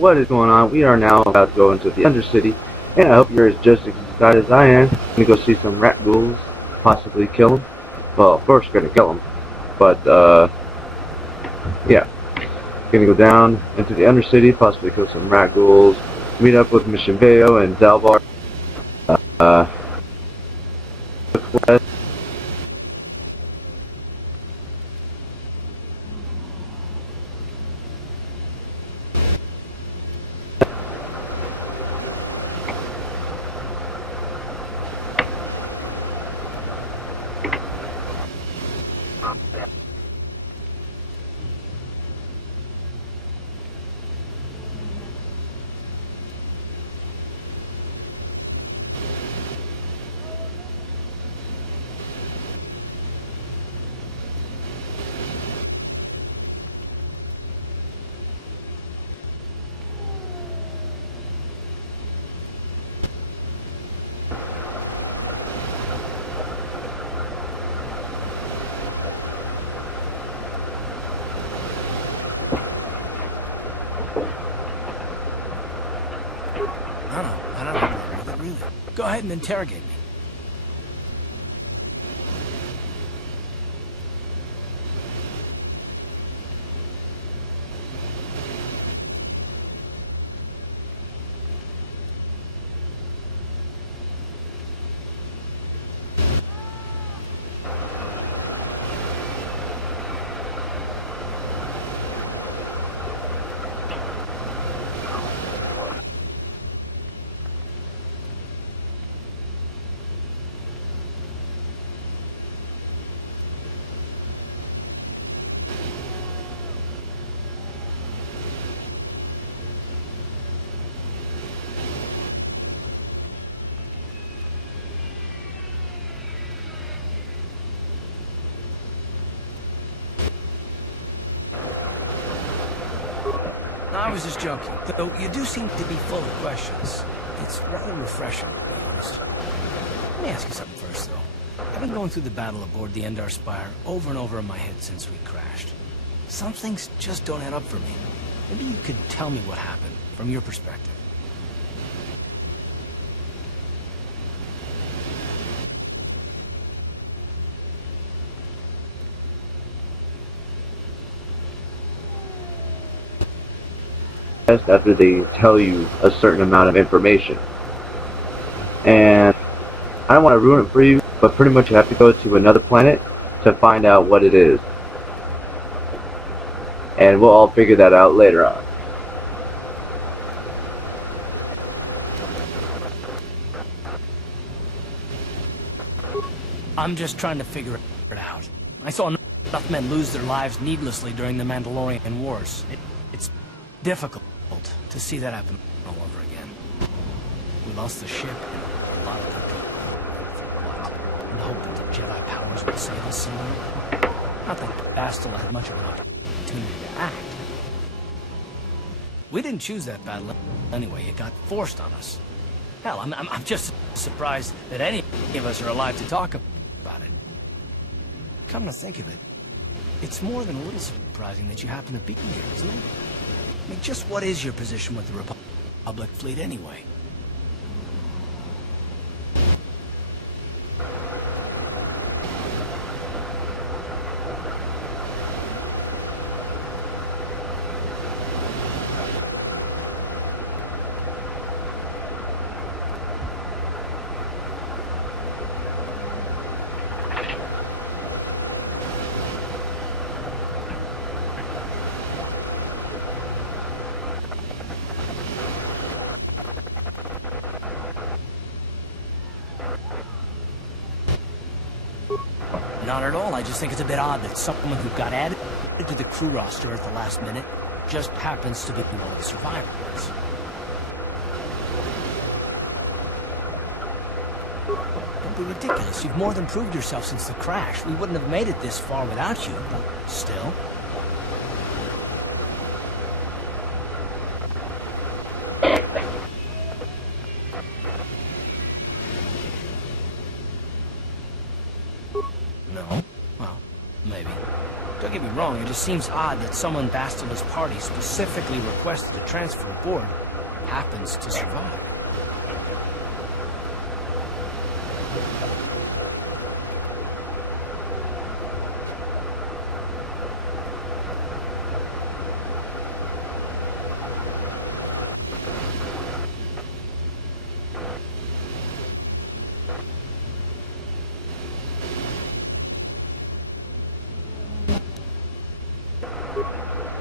what is going on? We are now about to go into the Undercity, and I hope you're just as excited as I am. I'm gonna go see some rat ghouls, possibly kill them. Well, first gonna kill them, but yeah, gonna go down into the Undercity, possibly kill some rat ghouls, meet up with Mission Veo and Dalvar. Quest. I don't know, really. Go ahead and interrogate me. I was just joking, though you do seem to be full of questions. It's rather refreshing, to be honest. Let me ask you something first, though. I've been going through the battle aboard the Endar Spire over and over in my head since we crashed. Some things just don't add up for me. Maybe you could tell me what happened, from your perspective. After they tell you a certain amount of information. And I don't want to ruin it for you, but pretty much you have to go to another planet to find out what it is. And we'll all figure that out later on. I'm just trying to figure it out. I saw enough men lose their lives needlessly during the Mandalorian Wars. It's difficult to see that happen all over again. We lost the ship and a lot of good people. For what? In the hope that the Jedi powers would save us somewhere? Not that Bastilla had much of an opportunity to act. We didn't choose that battle anyway. It got forced on us. Hell, I'm just surprised that any of us are alive to talk about it. Come to think of it, it's more than a little surprising that you happen to be here, isn't it? I mean, just what is your position with the Republic fleet anyway? Not at all. I just think it's a bit odd that someone who got added to the crew roster at the last minute just happens to be one of the survivors. Don't be ridiculous. You've more than proved yourself since the crash. We wouldn't have made it this far without you, but still. No? Well, maybe. Don't get me wrong, it just seems odd that someone Bastilla's party specifically requested to transfer aboard happens to survive.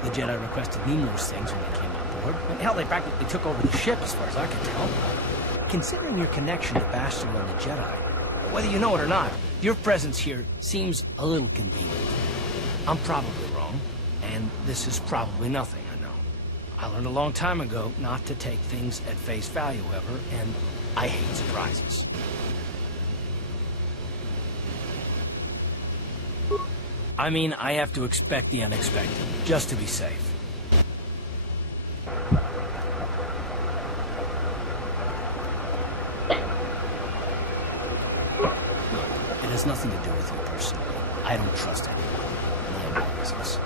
The Jedi requested numerous things when they came on board. And hell, they practically took over the ship, as far as I can tell. Considering your connection to Bastilla and the Jedi, whether you know it or not, your presence here seems a little convenient. I'm probably wrong, and this is probably nothing, I know. I learned a long time ago not to take things at face value, however, and I hate surprises. I mean, I have to expect the unexpected, just to be safe. It has nothing to do with you personally. I don't trust anyone. My own reasons.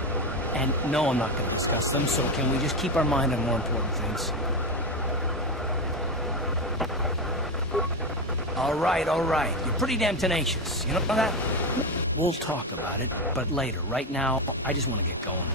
And no, I'm not going to discuss them, so can we just keep our mind on more important things? All right. You're pretty damn tenacious. You know that? We'll talk about it, but later. Right now, I just want to get going.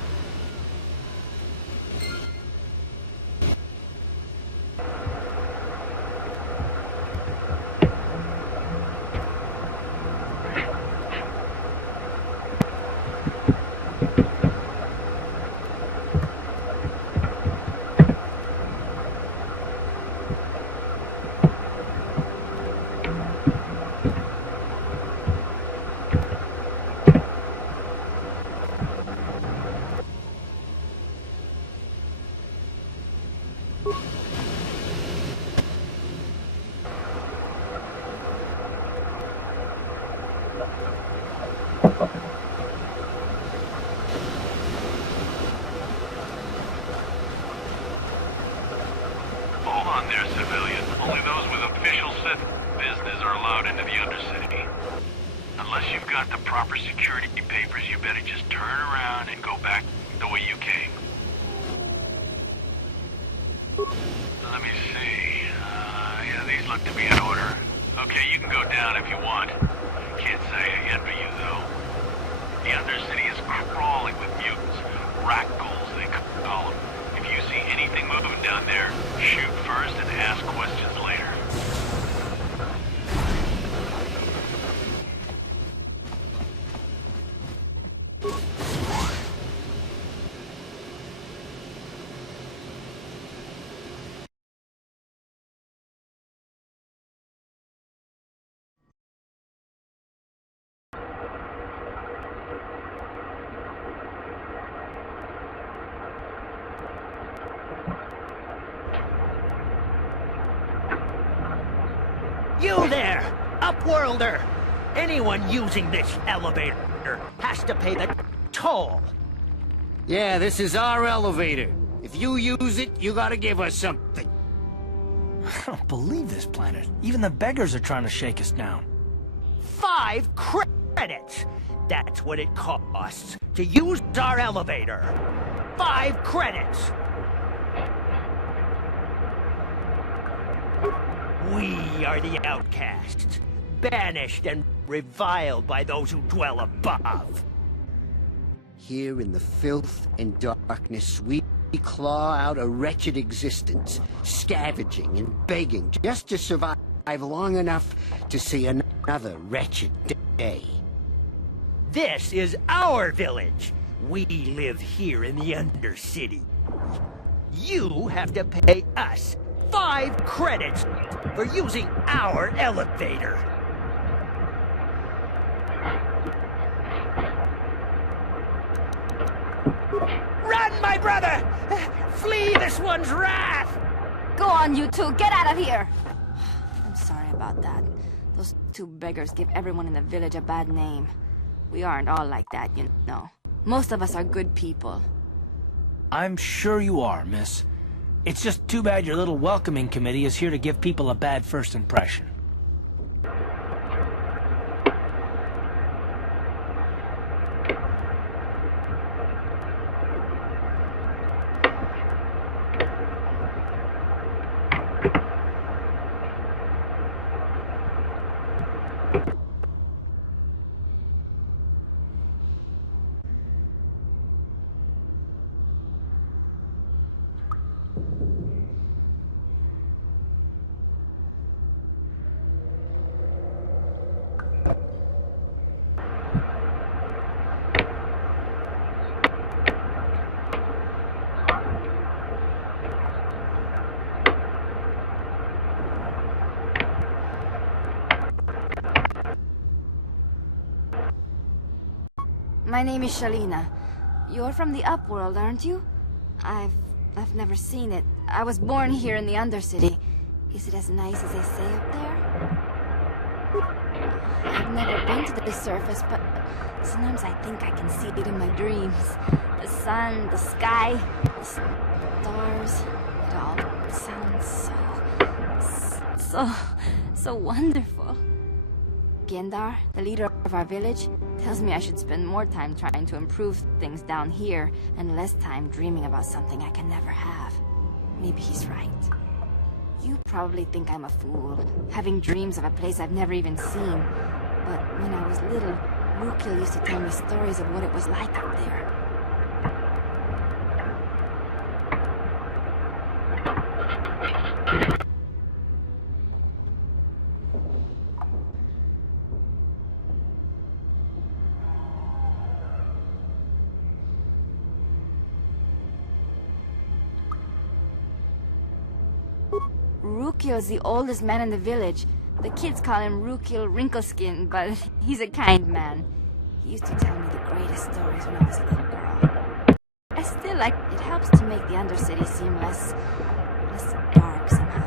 You there, Upworlder! Anyone using this elevator has to pay the toll. Yeah, this is our elevator. If you use it, you gotta give us something. I don't believe this planet. Even the beggars are trying to shake us down. 5 credits! That's what it costs to use our elevator. 5 credits! We are the outcasts, banished and reviled by those who dwell above. Here in the filth and darkness, we claw out a wretched existence, scavenging and begging just to survive long enough to see another wretched day. This is our village. We live here in the Undercity. You have to pay us 5 credits for using our elevator. Run, my brother! Flee this one's wrath! Go on, you two. Get out of here! I'm sorry about that. Those 2 beggars give everyone in the village a bad name. We aren't all like that, you know. Most of us are good people. I'm sure you are, miss. It's just too bad your little welcoming committee is here to give people a bad first impression. My name is Shalina. You're from the Upworld, aren't you? I've never seen it. I was born here in the Undercity. Is it as nice as they say up there? I've never been to the surface, but sometimes I think I can see it in my dreams. The sun, the sky, the stars. It all sounds so wonderful. Gendar, the leader of our village, tells me I should spend more time trying to improve things down here and less time dreaming about something I can never have. Maybe he's right. You probably think I'm a fool, having dreams of a place I've never even seen. But when I was little, Rukil used to tell me stories of what it was like up there. Rukil's the oldest man in the village. The kids call him Rukil Wrinkleskin, but he's a kind man. He used to tell me the greatest stories when I was a little girl. I still like it. Helps to make the Undercity seem less dark somehow.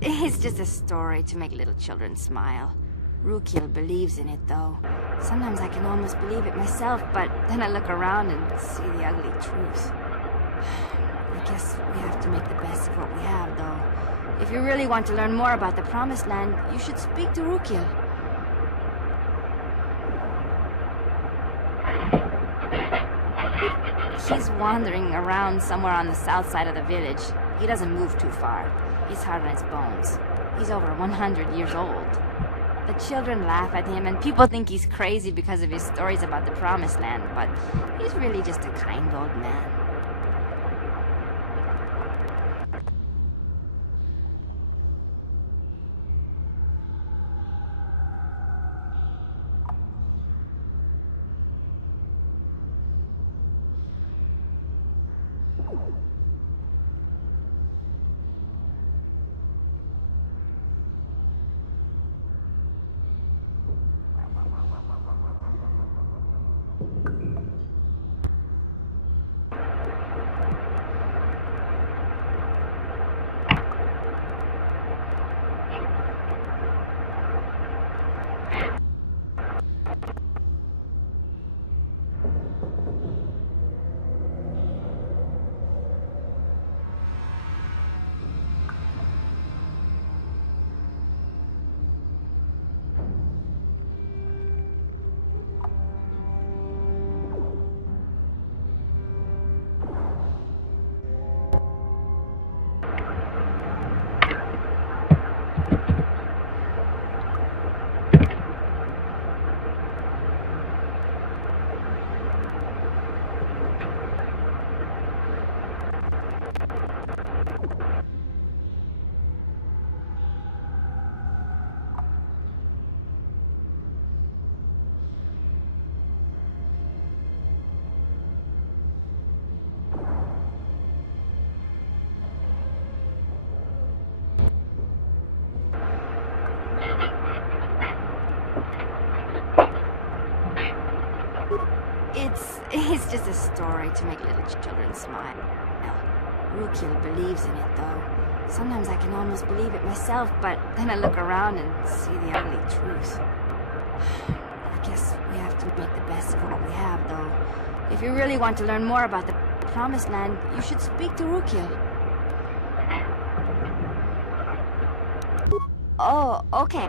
It's just a story to make little children smile. Rukil believes in it, though. Sometimes I can almost believe it myself, but then I look around and see the ugly truth. I guess we have to make the best of what we have, though. If you really want to learn more about the Promised Land, you should speak to Rukil. He's wandering around somewhere on the south side of the village. He doesn't move too far. He's hard on his bones. He's over 100 years old. The children laugh at him, and people think he's crazy because of his stories about the Promised Land, but he's really just a kind old man. It's just a story to make little children smile. Rukil believes in it, though. Sometimes I can almost believe it myself, but then I look around and see the ugly truth. I guess we have to make the best of what we have, though. If you really want to learn more about the Promised Land, you should speak to Rukil. Oh, okay.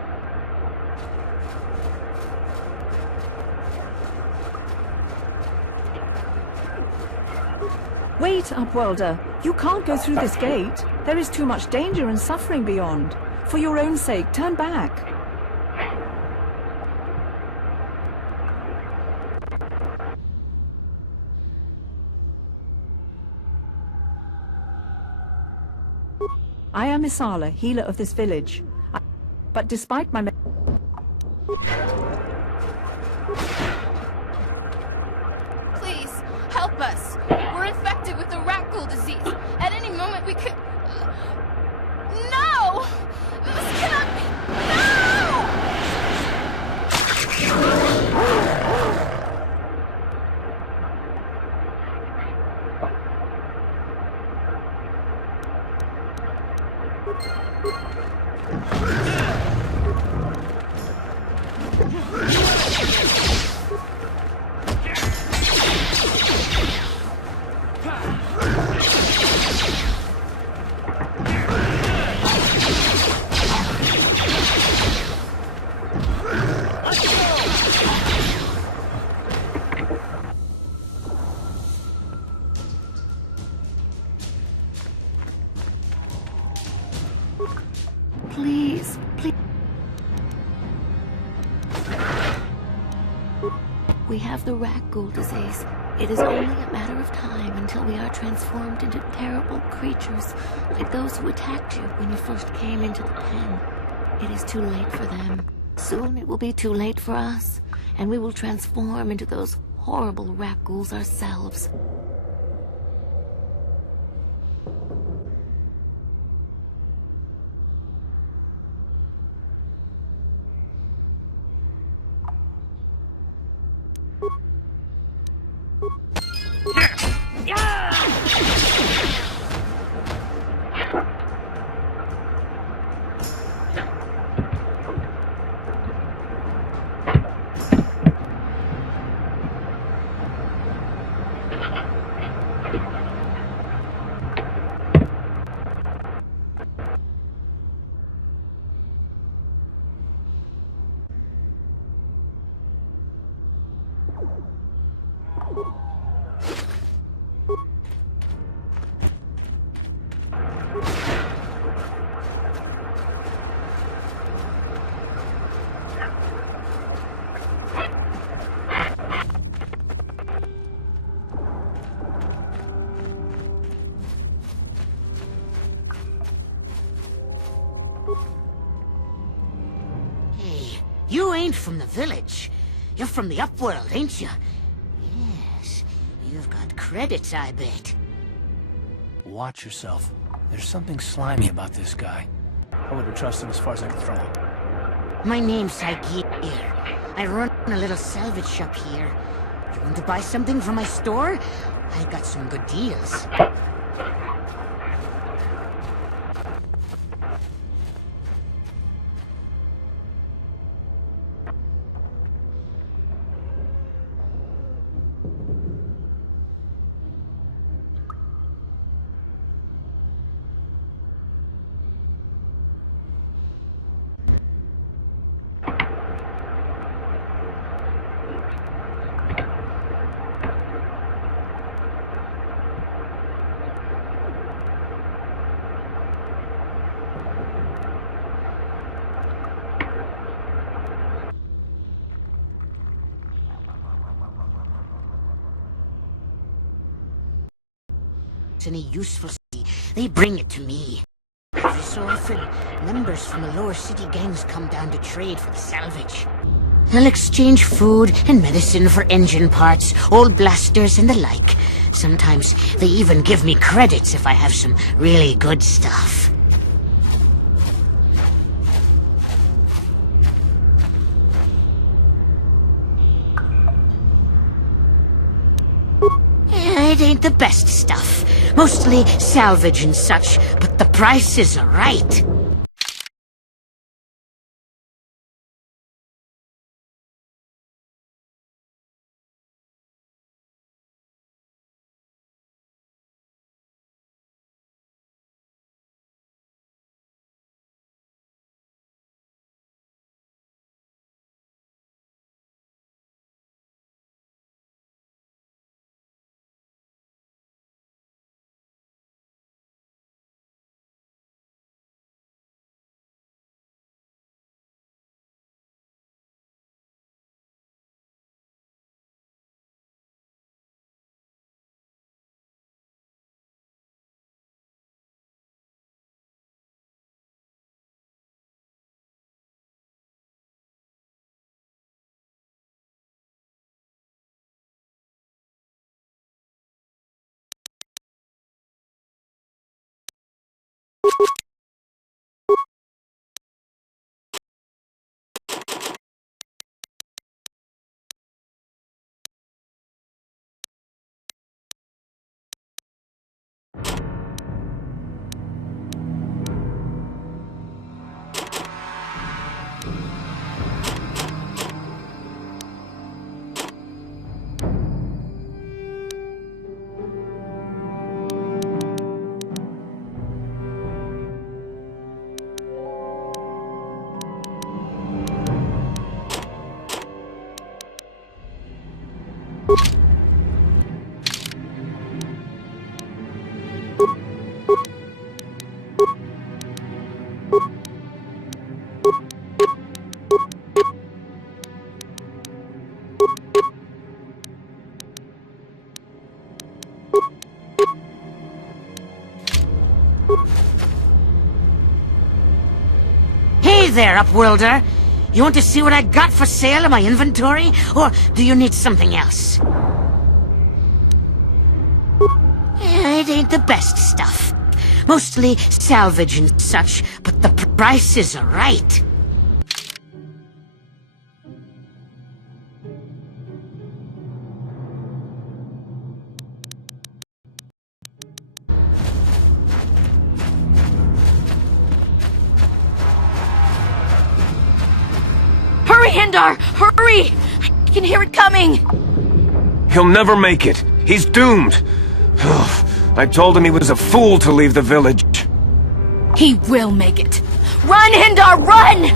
Wait, Upworlder. You can't go through this gate. There is too much danger and suffering beyond. For your own sake, turn back. I am Isala, healer of this village. But despite my... Please, help us. We're infected with the rat ghoul disease. At any moment we could... No! This cannot be... No! Please, please. We have the rat ghoul disease. It is only a matter of time until we are transformed into terrible creatures, like those who attacked you when you first came into the pen. It is too late for them. Soon it will be too late for us, and we will transform into those horrible rat ghouls ourselves. You ain't from the village. You're from the Upworld, ain't you? Yes. You've got credits, I bet. Watch yourself. There's something slimy about this guy. I wouldn't trust him as far as I could throw him. My name's Saigir. I run a little salvage shop here. You want to buy something from my store? I got some good deals. Any useful city, they bring it to me. Every so often, members from the lower city gangs come down to trade for the salvage. They'll exchange food and medicine for engine parts, old blasters and the like. Sometimes they even give me credits if I have some really good stuff. It ain't the best stuff. Mostly salvage and such, but the price is right. Hey there, Upworlder. You want to see what I got for sale in my inventory? Or do you need something else? It ain't the best stuff. Mostly salvage and such, but the price is right. Hurry, Hindar! Hurry! I can hear it coming! He'll never make it. He's doomed. I told him he was a fool to leave the village. He will make it. Run, Hindar, run!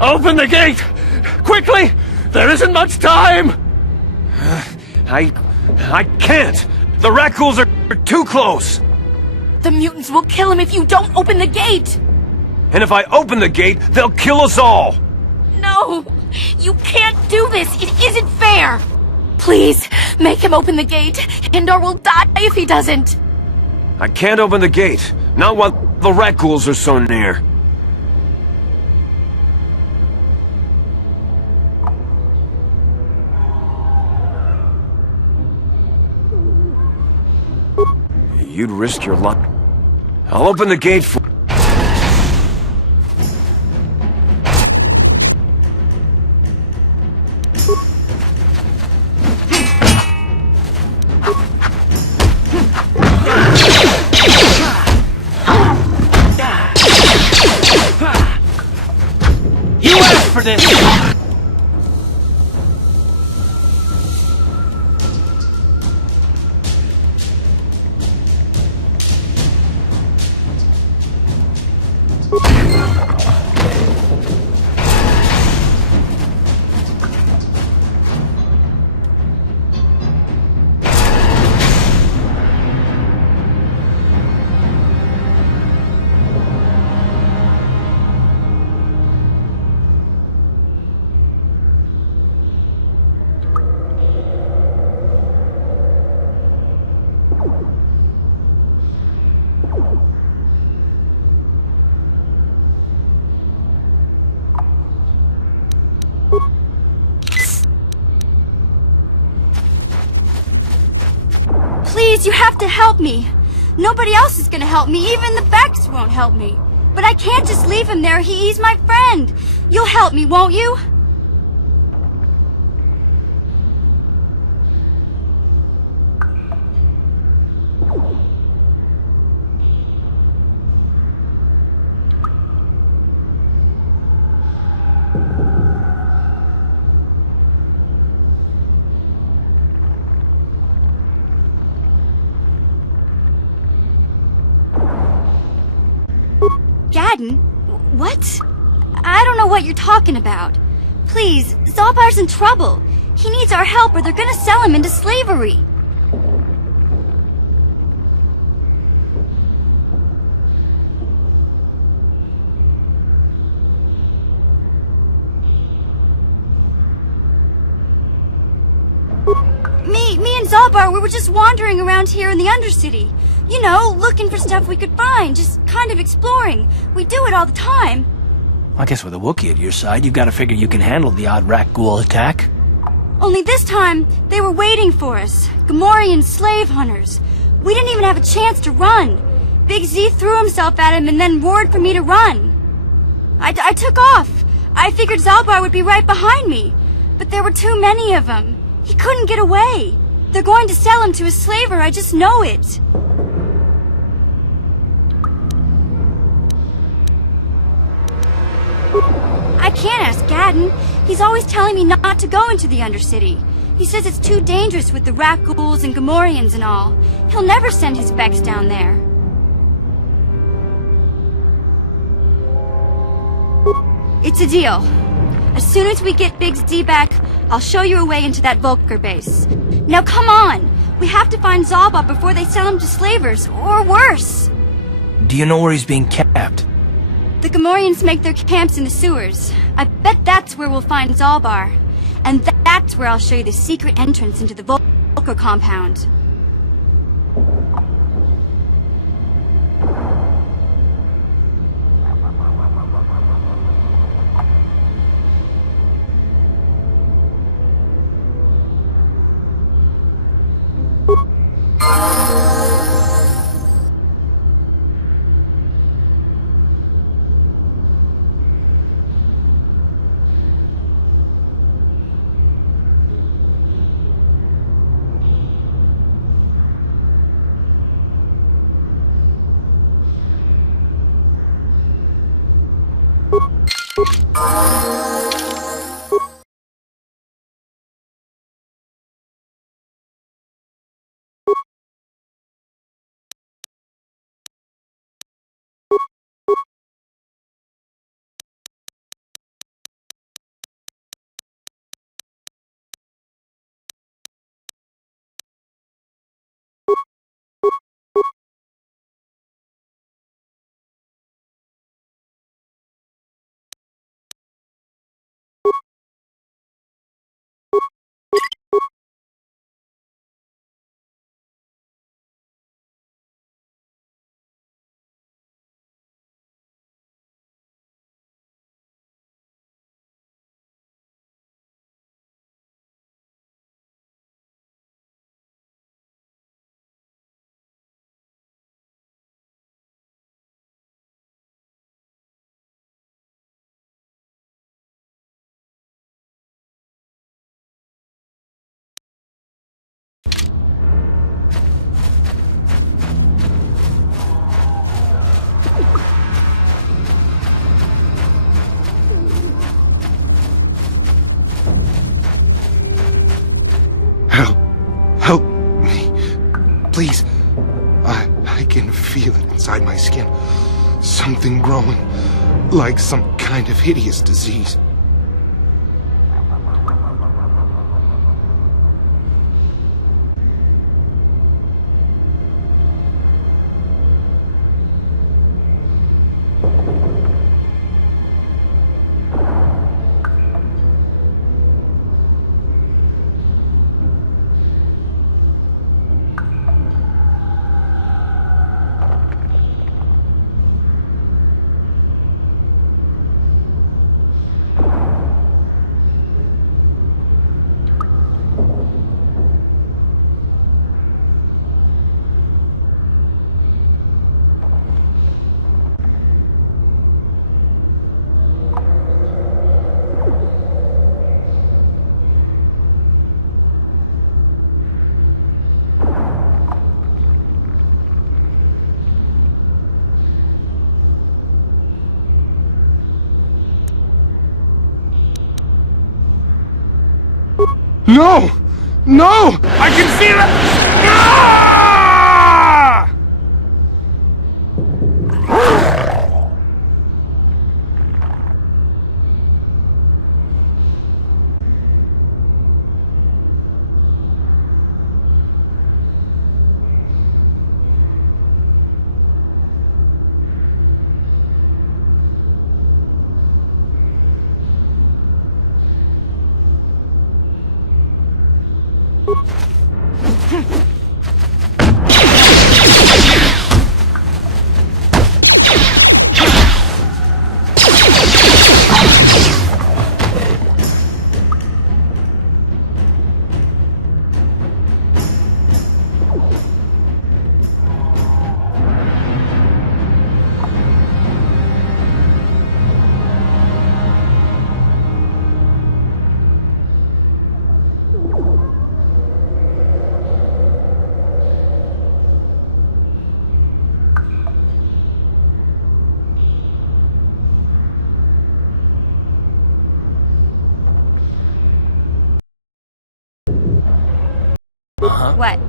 Open the gate! Quickly! There isn't much time! I can't! The Rakghouls are too close! The mutants will kill him if you don't open the gate! And if I open the gate, they'll kill us all! No! You can't do this! It isn't fair! Please, make him open the gate. Hindar will die if he doesn't. I can't open the gate. Not while the Rakghouls are so near. You'd risk your life. I'll open the gate for... You asked for this! Please, you have to help me. Nobody else is gonna help me. Even the Beks won't help me. But I can't just leave him there. He's my friend. You'll help me, won't you? Gadon? What? I don't know what you're talking about. Please, Zalbar's in trouble. He needs our help or they're gonna sell him into slavery. Me and Zalbar, we were just wandering around here in the Undercity. You know, looking for stuff we could find, just kind of exploring. We do it all the time. I guess with a Wookiee at your side, you've got to figure you can handle the odd rat ghoul attack. Only this time, they were waiting for us. Gamorrean slave hunters. We didn't even have a chance to run. Big Z threw himself at him and then roared for me to run. I took off. I figured Zalbar would be right behind me. But there were too many of them. He couldn't get away. They're going to sell him to a slaver, I just know it. I can't ask Gadon. He's always telling me not to go into the Undercity. He says it's too dangerous with the rat ghouls and Gamorreans and all. He'll never send his Beks down there. It's a deal. As soon as we get Big Z back, I'll show you a way into that Vulkar base. Now come on! We have to find Zalbar before they sell him to slavers, or worse! Do you know where he's being kept? The Gamorreans make their camps in the sewers. I bet that's where we'll find Zalbar. And that's where I'll show you the secret entrance into the Vulkar compound. Help me. Please. I can feel it inside my skin. Something growing. Like some kind of hideous disease. No! No! I can feel it! Ah! What?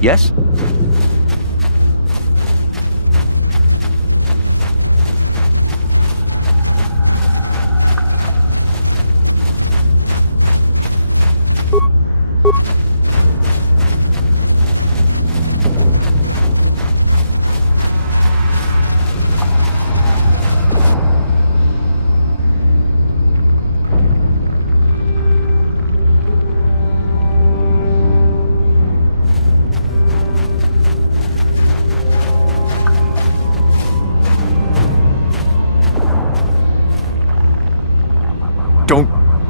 Yes?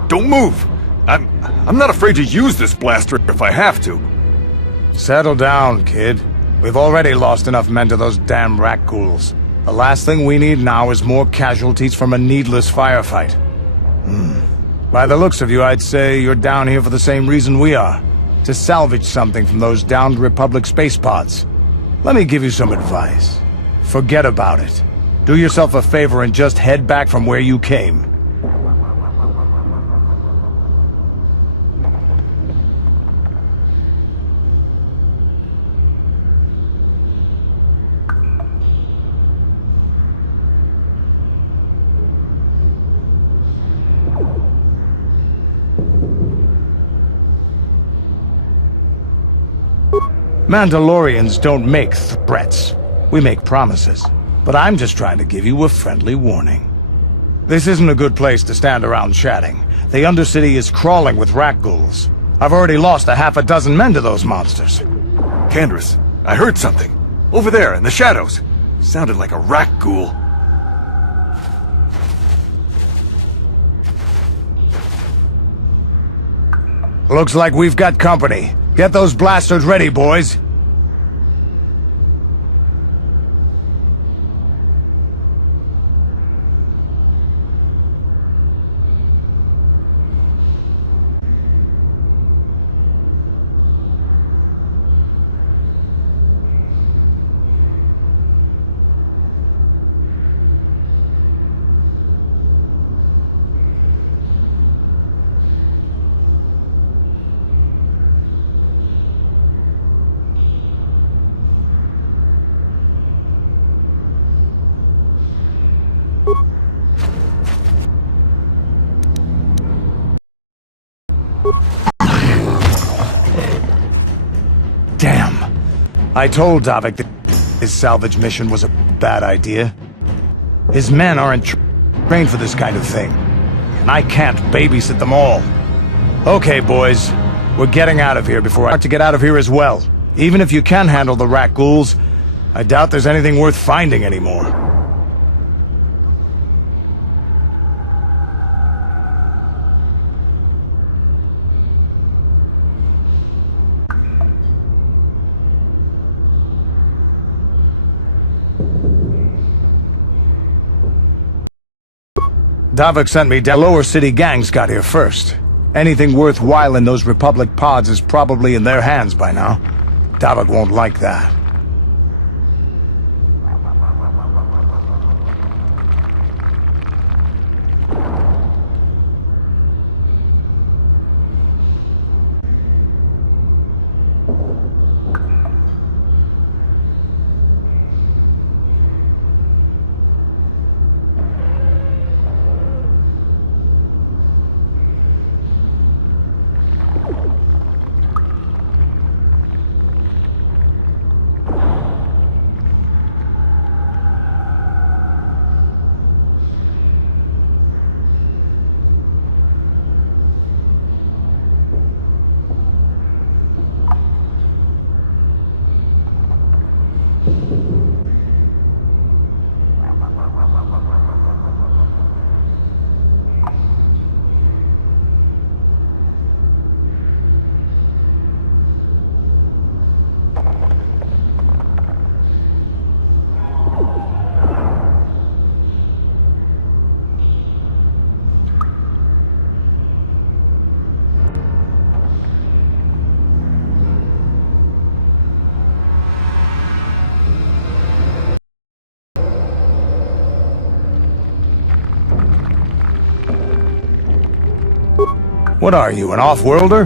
Don't move! I'm not afraid to use this blaster if I have to. Settle down, kid. We've already lost enough men to those damn rat ghouls. The last thing we need now is more casualties from a needless firefight. By the looks of you, I'd say you're down here for the same reason we are. To salvage something from those downed Republic space pods. Let me give you some advice. Forget about it. Do yourself a favor and just head back from where you came. Mandalorians don't make threats. We make promises. But I'm just trying to give you a friendly warning. This isn't a good place to stand around chatting. The Undercity is crawling with rat ghouls. I've already lost a half a dozen men to those monsters. Candace, I heard something. Over there, in the shadows. Sounded like a rat ghoul. Looks like we've got company. Get those blasters ready, boys. Damn. I told Davik that his salvage mission was a bad idea. His men aren't trained for this kind of thing, and I can't babysit them all. Okay, boys, we're getting out of here before I have to get out of here as well. Even if you can handle the rat ghouls, I doubt there's anything worth finding anymore. Davik sent me down. Lower city gangs got here first. Anything worthwhile in those Republic pods is probably in their hands by now. Davik won't like that. What are you, an off-worlder?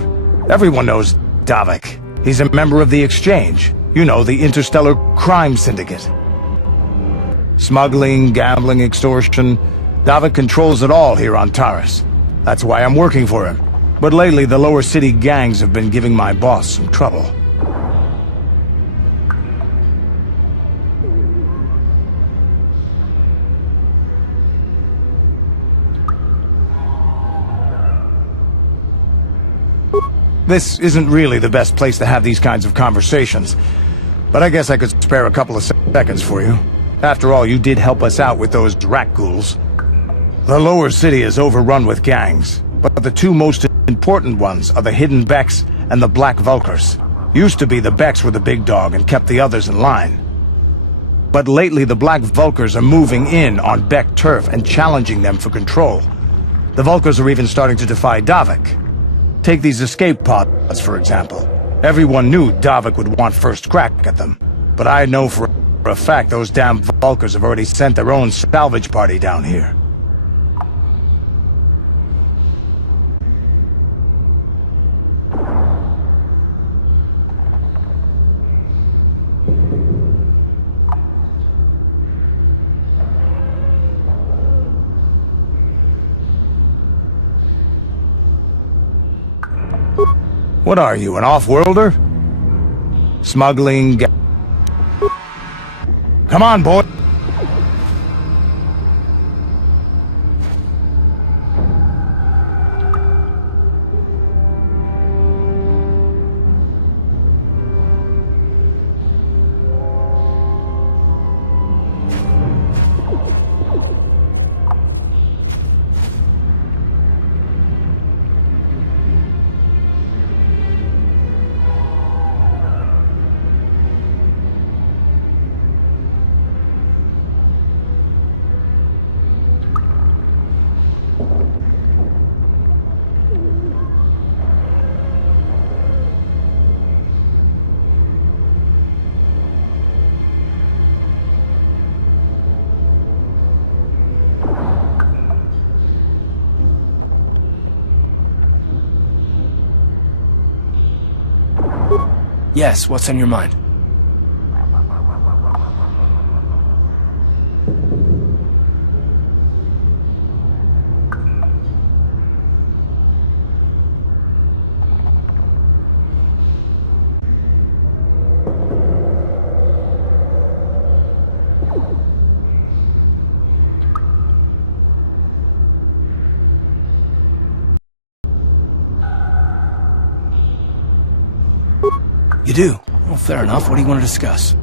Everyone knows Davik. He's a member of the Exchange. You know, the interstellar crime syndicate. Smuggling, gambling, extortion. Davik controls it all here on Taris. That's why I'm working for him. But lately, the lower city gangs have been giving my boss some trouble. This isn't really the best place to have these kinds of conversations, but I guess I could spare a couple of seconds for you. After all, you did help us out with those rat ghouls. The lower city is overrun with gangs, but the two most important ones are the Hidden Beks and the Black Vulkars. Used to be the Beks were the big dog and kept the others in line. But lately the Black Vulkars are moving in on Bek turf and challenging them for control. The Vulkars are even starting to defy Davik. Take these escape pods, for example. Everyone knew Davik would want first crack at them. But I know for a fact those damn Vulkars have already sent their own salvage party down here. What are you, an off-worlder? Smuggling... Come on, boy! Yes, what's on your mind? You do? Well, fair enough. What do you want to discuss?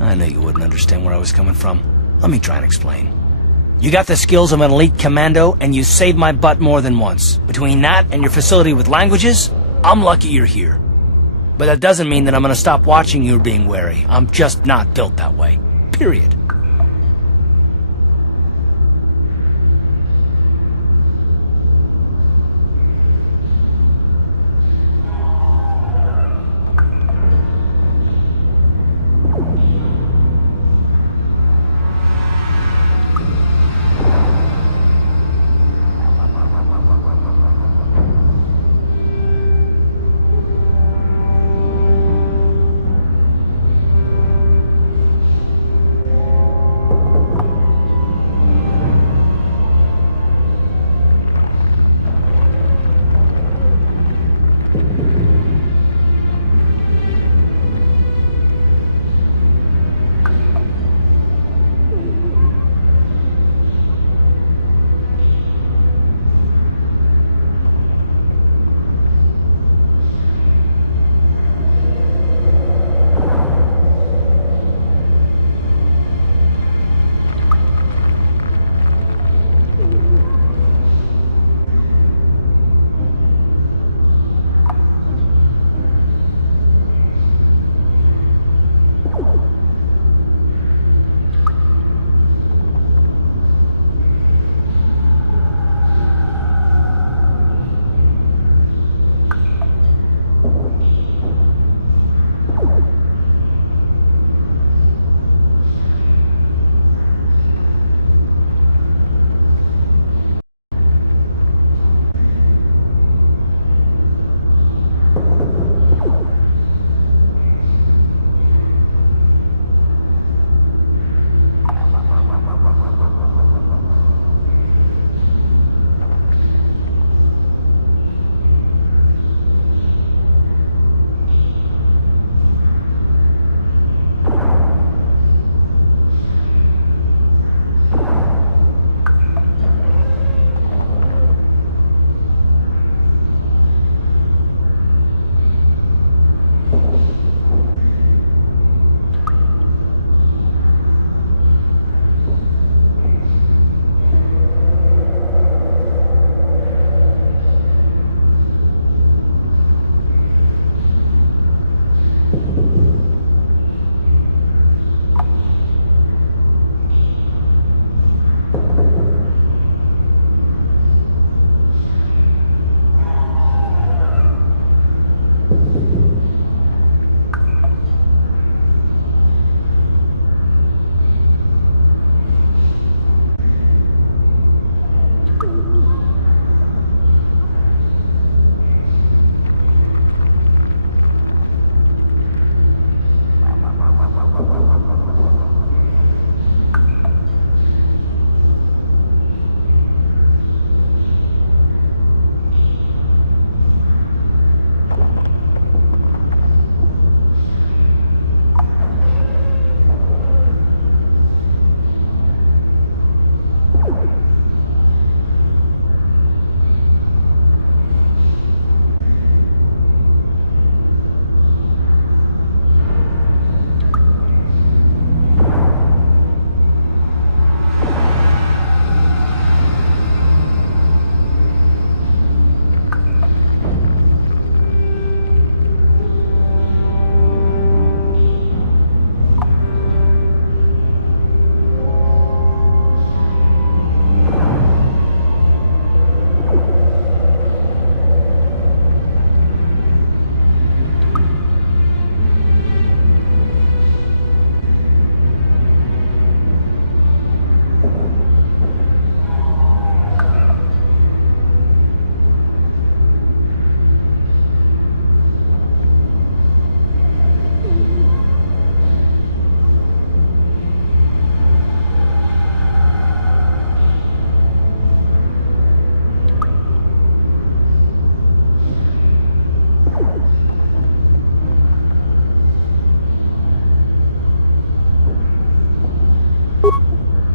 I knew you wouldn't understand where I was coming from. Let me try and explain. You got the skills of an elite commando, and you saved my butt more than once. Between that and your facility with languages, I'm lucky you're here. But that doesn't mean that I'm gonna stop watching you or being wary. I'm just not built that way. Period.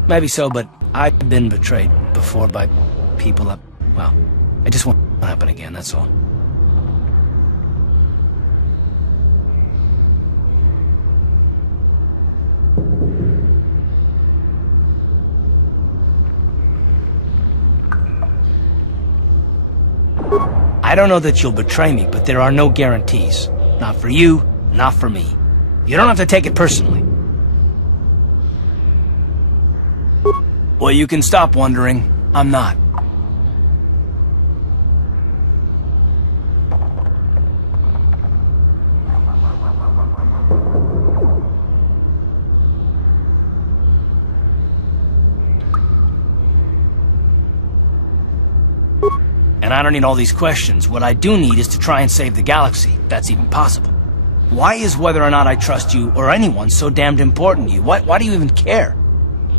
Maybe so, but I've been betrayed before by people that, well, I just won't happen again, that's all. I don't know that you'll betray me, but there are no guarantees. Not for you, not for me. You don't have to take it personally. Well, you can stop wondering. I'm not. And I don't need all these questions. What I do need is to try and save the galaxy, if that's even possible. Why is whether or not I trust you or anyone so damned important to you? Why do you even care?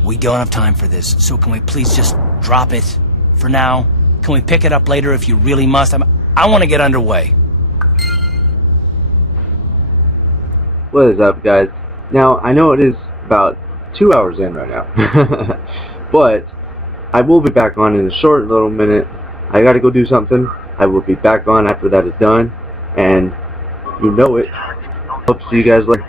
We don't have time for this, so can we please just drop it for now? Can we pick it up later if you really must? I want to get underway. What is up, guys? Now, I know it is about 2 hours in right now, but I will be back on in a short little minute. I gotta go do something. I will be back on after that is done, and you know it. Hope to see you guys later.